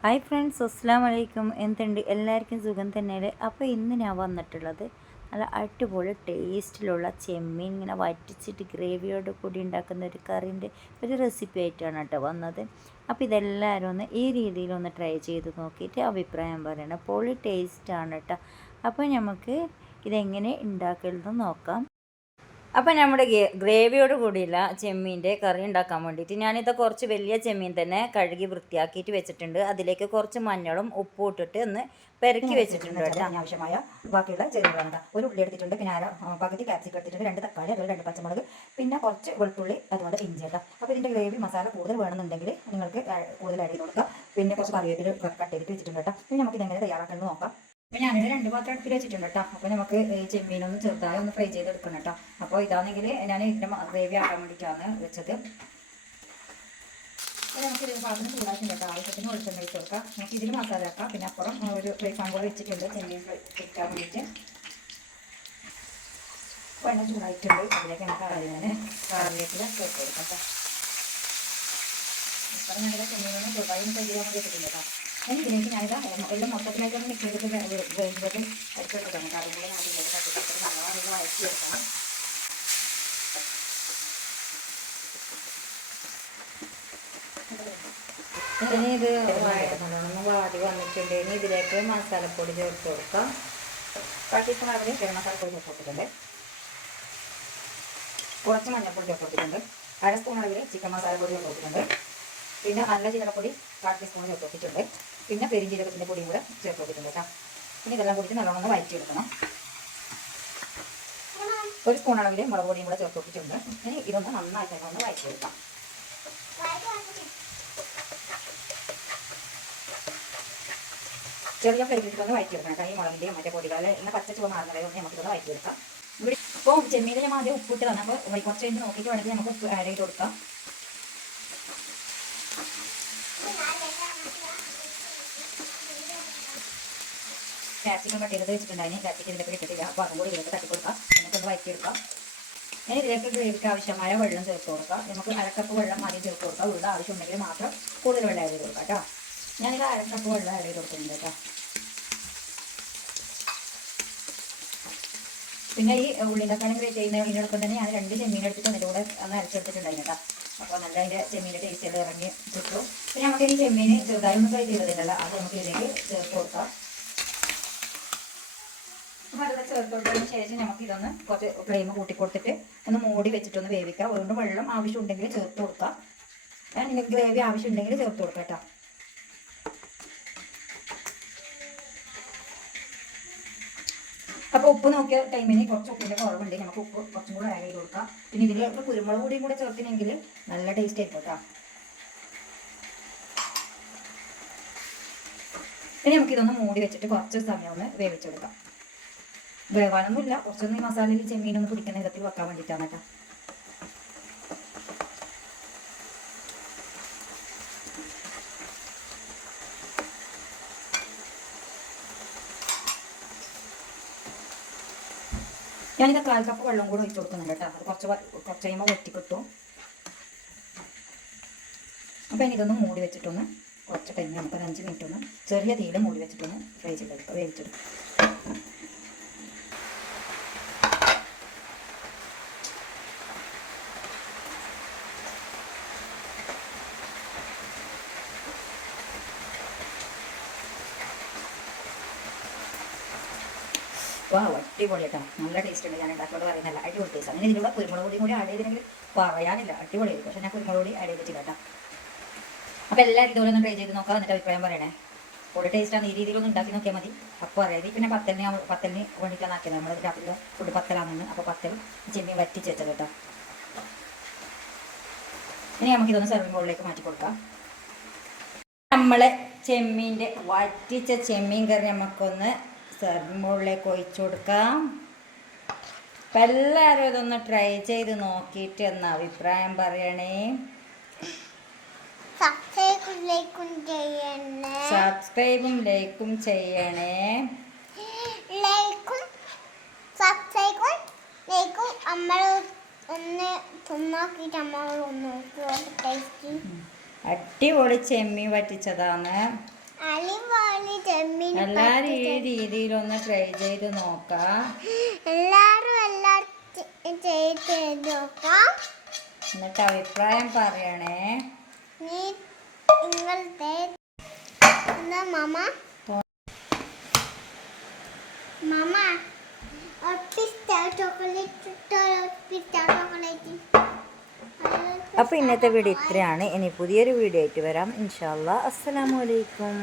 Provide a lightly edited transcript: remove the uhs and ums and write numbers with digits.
Hi friends, അസ്സലാമു അലൈക്കും. എന്തുണ്ട്, എല്ലാവർക്കും സുഖം തന്നെയല്ലേ? അപ്പോൾ ഇന്ന് ഞാൻ വന്നിട്ടുള്ളത് നല്ല അടിപൊളി ടേസ്റ്റിലുള്ള ചെമ്മീൻ ഇങ്ങനെ വറ്റിച്ചിട്ട് ഗ്രേവിയോട് കൂടി ഉണ്ടാക്കുന്ന ഒരു കറിൻ്റെ ഒരു റെസിപ്പി ആയിട്ടാണ് കേട്ടോ വന്നത്. അപ്പോൾ ഇതെല്ലാവരും ഒന്ന് ഈ രീതിയിലൊന്ന് ട്രൈ ചെയ്ത് നോക്കിയിട്ട് അഭിപ്രായം പറയണം. പൊളി ടേസ്റ്റാണ് കേട്ടോ. അപ്പോൾ നമുക്ക് ഇതെങ്ങനെ ഉണ്ടാക്കരുതെന്ന് നോക്കാം. അപ്പോൾ നമ്മുടെ ഗ്രേവിയോട് കൂടിയുള്ള ചെമ്മീൻ്റെ കറി ഉണ്ടാക്കാൻ വേണ്ടിയിട്ട് ഞാനിത് കുറച്ച് വലിയ ചെമ്മീൻ തന്നെ കഴുകി വൃത്തിയാക്കിയിട്ട് വെച്ചിട്ടുണ്ട്. അതിലേക്ക് കുറച്ച് മഞ്ഞളും ഉപ്പും ഇട്ടിട്ട് ഒന്ന് പെരക്കി വെച്ചിട്ടുണ്ട് കേട്ടോ. ആവശ്യമായ ബാക്കിയുള്ള ചേരുവകളാണ്. ഒരു ഉള്ളി എടുത്തിട്ടുണ്ട്, പിന്നെ പകുതി ക്യാപ്സിക്കം എടുത്തിട്ടുണ്ട്, 2 തക്കാളി, അതുപോലെ 2 പച്ചമുളക്, പിന്നെ കുറച്ച് വെളുത്തുള്ളി, അതുപോലെ ഇഞ്ചി കേട്ടോ. അപ്പോൾ ഇതിൻ്റെ ഗ്രേവി മസാല കൂടുതൽ വേണമെന്നുണ്ടെങ്കിൽ നിങ്ങൾക്ക് കൂടുതൽ ആഡ് ചെയ്ത് കൊടുക്കാം. പിന്നെ കുറച്ച് കറിവേപ്പില കട്ട് ചെയ്തിട്ട് വെച്ചിട്ടുണ്ട് കേട്ടോ. പിന്നെ നമുക്ക് ഇതെങ്ങനെ തയ്യാറാക്കുന്നത് നോക്കാം. അപ്പോൾ ഞാനിത് 2 പാത്രം അടുപ്പിൽ വെച്ചിട്ടുണ്ട് കേട്ടോ. അപ്പോൾ നമുക്ക് ചെമ്മീനൊന്ന് ചെറുതായി ഒന്ന് ഫ്രൈ ചെയ്തെടുക്കണം കേട്ടോ. അപ്പോൾ ഇതാണെങ്കിൽ ഞാൻ ഇതിൻ്റെ ഗ്രേവി ആക്കാൻ വേണ്ടിയിട്ടാണ് വെച്ചത്. അപ്പോൾ നമുക്ക് ഇതിന് പാത്രം ചൂടാക്കി കേട്ടോ. ആവശ്യത്തിന് വെളിച്ചെണ്ണ വെച്ച് കൊടുക്കാം. നമുക്ക് ഇതിൽ മസാല ആക്കാം. പിന്നെ അപ്പുറം ഒരു ഫ്രൈ പാൻ കൂടെ വെച്ചിട്ടുണ്ട് ചെമ്മീൻ വെക്കാൻ വേണ്ടിയിട്ട്. അപ്പോൾ എണ്ണ ചൂടായിട്ടുണ്ട്. അതിലേക്ക് നമുക്ക് ആദ്യം കറിവേപ്പില ചേർത്ത് കൊടുക്കാം കേട്ടോ. ഇപ്പം ഞാനിത് ചെമ്മീനൊന്ന് ചെറുതായി ഒന്ന് ഫ്രൈ ചെയ്യാൻ വേണ്ടി വെച്ചിട്ടുണ്ട് കേട്ടോ. ഇതിലേക്ക് ഞാനിത് എല്ലാം മൊത്തത്തിലായിട്ടൊന്ന് മിക്സ് ചെയ്തിട്ട് വേണ്ടത് എടുത്തിട്ടാണ്. കറി കൂടെ നമുക്ക് ഇതിലേക്ക് തട്ടിട്ട് നല്ലോണം വഴറ്റിയെടുക്കണം. ഇനി ഇത് നല്ലോണം വാടി വന്നിട്ടുണ്ട്. ഇനി ഇതിലേക്ക് മസാലപ്പൊടി ചേർത്ത് കൊടുക്കാം. 1 ടീസ്പൂൺ അളവിൽ ഗരം മസാലപ്പൊടി ചേർത്ത് കൊടുത്തിട്ടുണ്ട്. കുറച്ച് മഞ്ഞൾപ്പൊടി ചേർത്ത് കൊടുത്തിട്ടുണ്ട്. 1/2 സ്പൂൺ അളവിൽ ചിക്കൻ മസാലപ്പൊടി ചേർത്ത് കൊടുത്തിട്ടുണ്ട്. പിന്നെ നല്ല ജീരകപ്പൊടി 1/4 ടീസ്പൂൺ ചേർത്ത് കൊടുത്തിട്ടുണ്ട്. പിന്നെ പെരുംജീരകത്തിൻ്റെ പൊടിയും കൂടെ ചേർത്ത് കൊടുത്തിട്ടുണ്ട് കേട്ടോ. പിന്നെ ഇതെല്ലാം കൂടിയിട്ട് നല്ലോണം വഴറ്റിയെടുക്കണം. 1 സ്പൂൺ അളവിൽ മുളക് പൊടിയും കൂടെ ചേർത്ത് കൊടുത്തിട്ടുണ്ട്. ഇനി ഇതൊന്ന് നന്നായിട്ട് ഒന്ന് വഴറ്റിയെടുക്കാം. ചെറിയ ഫ്ലെയിമിലിട്ടൊന്ന് വഴറ്റിയെടുക്കണം കേട്ടോ. ഈ മുളകിൻ്റെയും മറ്റേ പൊടികളെ ഇങ്ങനെ പച്ച ചുവ മാറുന്നവരെ ഒന്ന് നമുക്കിതൊന്ന് വഴറ്റിയെടുക്കാം. ഇവിടെ ഇപ്പോൾ ചെമ്മീനിൽ ഞാൻ ആദ്യം ഉപ്പിട്ട് തന്നെ. അപ്പോൾ കുറച്ച് കഴിഞ്ഞ് നോക്കിയിട്ട് വേണമെങ്കിൽ നമുക്ക് ഉപ്പ് ആഡ് ചെയ്ത് കൊടുക്കാം. ക്യാപ്സിക്കം കട്ട് ചെയ്ത് വെച്ചിട്ടുണ്ടായിരുന്നു. ക്യാപ്സിക്കം ഇതിലേക്ക് ഇട്ടിട്ടില്ല. അപ്പോൾ അതും കൂടി ഇതിലേക്ക് തട്ടി കൊടുക്കാം. നമുക്കൊന്ന് വഴറ്റിയെടുക്കാം. ഞാൻ ഇതിലേക്ക് ഗ്രേവിക്ക് ആവശ്യമായ വെള്ളം ചേർത്ത് കൊടുക്കാം. നമുക്ക് 1/2 കപ്പ് വെള്ളം ആദ്യം ചേർത്ത് കൊടുക്കാം. വെള്ളം ആവശ്യമുണ്ടെങ്കിൽ മാത്രം കൂടുതൽ വെള്ളം ആഡ് ചെയ്ത് കൊടുക്കാം കേട്ടോ. ഞാനിത് 1/2 കപ്പ് വെള്ളം ആഡ് ചെയ്ത് കൊടുക്കുന്നുണ്ട് കേട്ടോ. പിന്നെ ഈ ഉള്ളിത്തക്കാളി ഗ്രേറ്റ് ചെയ്യുന്നതിനോടൊപ്പം തന്നെ ഞാൻ 2 ചെമ്മീൻ എടുത്തിട്ട് അതിൻ്റെ കൂടെ ഒന്ന് അരച്ചെടുത്തിട്ടുണ്ടായിരുന്നു കേട്ടോ. അപ്പോൾ നല്ല അതിൻ്റെ ചെമ്മീൻ്റെ ടേസ്റ്റ് എല്ലാം ഇറങ്ങി കിട്ടും. പിന്നെ നമുക്ക് ഈ ചെമ്മീൻ ചെറുതായി ഒന്ന് ഫ്രൈ ചെയ്തതില്ലല്ലോ, അത് നമുക്ക് ഇതിലേക്ക് ചേർത്ത് കൊടുക്കാം. അപ്പോൾ അതൊക്കെ ചേർത്ത് കൊടുത്തതിന് ശേഷം നമുക്ക് ഇതൊന്ന് കുറച്ച് ഫ്ലെയിം കൂട്ടി കൊടുത്തിട്ട് ഒന്ന് മൂടി വെച്ചിട്ടൊന്ന് വേവിക്കാം. അതുകൊണ്ട് വെള്ളം ആവശ്യമുണ്ടെങ്കിൽ ചേർത്ത് കൊടുക്കാം. നിങ്ങൾക്ക് ഗ്രേവി ആവശ്യമുണ്ടെങ്കിൽ ചേർത്ത് കൊടുക്കാം കേട്ടോ. അപ്പോൾ ഉപ്പ് നോക്കിയ ടൈമിന് കുറച്ച് ഉപ്പിൻ്റെ കുറവുണ്ട്. നമുക്ക് ഉപ്പ് കുറച്ചും കൂടെ ആഡ് ചെയ്ത് കൊടുക്കാം. പിന്നെ ഇതിലേക്ക് കുരുമുളക് പൊടിയും കൂടെ ചേർത്തിനെങ്കിൽ നല്ല ടേസ്റ്റ് ആയിരിക്കും കേട്ടോ. പിന്നെ നമുക്കിതൊന്ന് മൂടി വെച്ചിട്ട് കുറച്ച് സമയം ഒന്ന് വേവിച്ചെടുക്കാം. വേവാനൊന്നുമില്ല, കുറച്ചൊന്ന് ഈ മസാലയിൽ ചെമ്മീനൊന്ന് പിടിക്കുന്ന വിധത്തിൽ വെക്കാൻ വേണ്ടിയിട്ടാണ് കേട്ടോ. ഞാനിത് 1/4 കപ്പ് വെള്ളം കൂടെ ഒഴിച്ച് കൊടുക്കുന്നുണ്ട് കേട്ടോ. അത് കുറച്ച് കഴിയുമ്പോൾ വെട്ടി കിട്ടും. അപ്പോൾ ഇനി ഇതൊന്ന് മൂടി വെച്ചിട്ടൊന്ന് കുറച്ച് ടൈം നമുക്ക് 5 മിനിറ്റ് ഒന്ന് ചെറിയ തീയിൽ മൂടി വെച്ചിട്ടൊന്ന് ഫ്രൈ ചെയ്തെടുക്കുക, വേവിച്ചെടുക്കുക. അടിപൊളി കേട്ടോ, നല്ല ടേസ്റ്റ് ഉണ്ട്. ഞാൻ ഉണ്ടാക്കിയോട് പറയുന്നില്ല, അടിപൊളി ടേസ്റ്റ്. അങ്ങനെ ഇതിലൂടെ കുരുമുളക് പൊടിയും കൂടി ആഡ് ചെയ്തിട്ടുണ്ടെങ്കിൽ പറയാനില്ല, അടിപൊളിയായിരിക്കും. പക്ഷേ ഞാൻ കുരുമുളക് പൊടി ആഡ് ചെയ്തിട്ടില്ല കേട്ടോ. അപ്പോൾ എല്ലാവരും ഇതുപോലെ ഒന്ന് ട്രൈ ചെയ്ത് നോക്കാം, എന്നിട്ട് അഭിപ്രായം പറയണേ. പൊടി ടേസ്റ്റാണ്. ഈ രീതിയിലൊന്നും ഉണ്ടാക്കി നോക്കിയാൽ മതി. അപ്പോൾ അറിയാതെ പിന്നെ പത്തലിന് വേണ്ടിയിട്ടാണ് ആക്കിയത്. നമ്മൾ രാത്രി ഫുഡ് പത്തലാണെന്ന്. അപ്പോൾ പത്തൽ ചെമ്മീൻ വറ്റിച്ച് വെച്ചത് കേട്ടോ. ഇനി നമുക്കിതൊന്ന് സെർവിങ് ബോളിലേക്ക് മാറ്റി കൊടുക്കാം. നമ്മളെ ചെമ്മീൻ്റെ വറ്റിച്ച ചെമ്മീൻ കറി നമുക്കൊന്ന് സെർവിങ് ബോളിലേക്ക് ഒഴിച്ചു കൊടുക്കാം. അപ്പം എല്ലാവരും ഇതൊന്ന് ട്രൈ ചെയ്ത് നോക്കിയിട്ട് എന്ന് അഭിപ്രായം പറയണേ. സബ്സ്ക്രൈബും ലൈക്കും ചെയ്യണേ. അടിപൊളി ചെമ്മീൻ വറ്റിച്ചതാണ്. എല്ലാരും ഈ രീതിയിലൊന്ന് ട്രൈ ചെയ്ത് നോക്കാം. എന്നിട്ട് അഭിപ്രായം പറയണേ. അപ്പോൾ ഇന്നത്തെ വീഡിയോ ഇത്രയാണ്. ഇനി പുതിയൊരു വീഡിയോ ആയിട്ട് വരാം ഇൻഷാ അല്ലാ. അസ്സലാമു അലൈക്കും.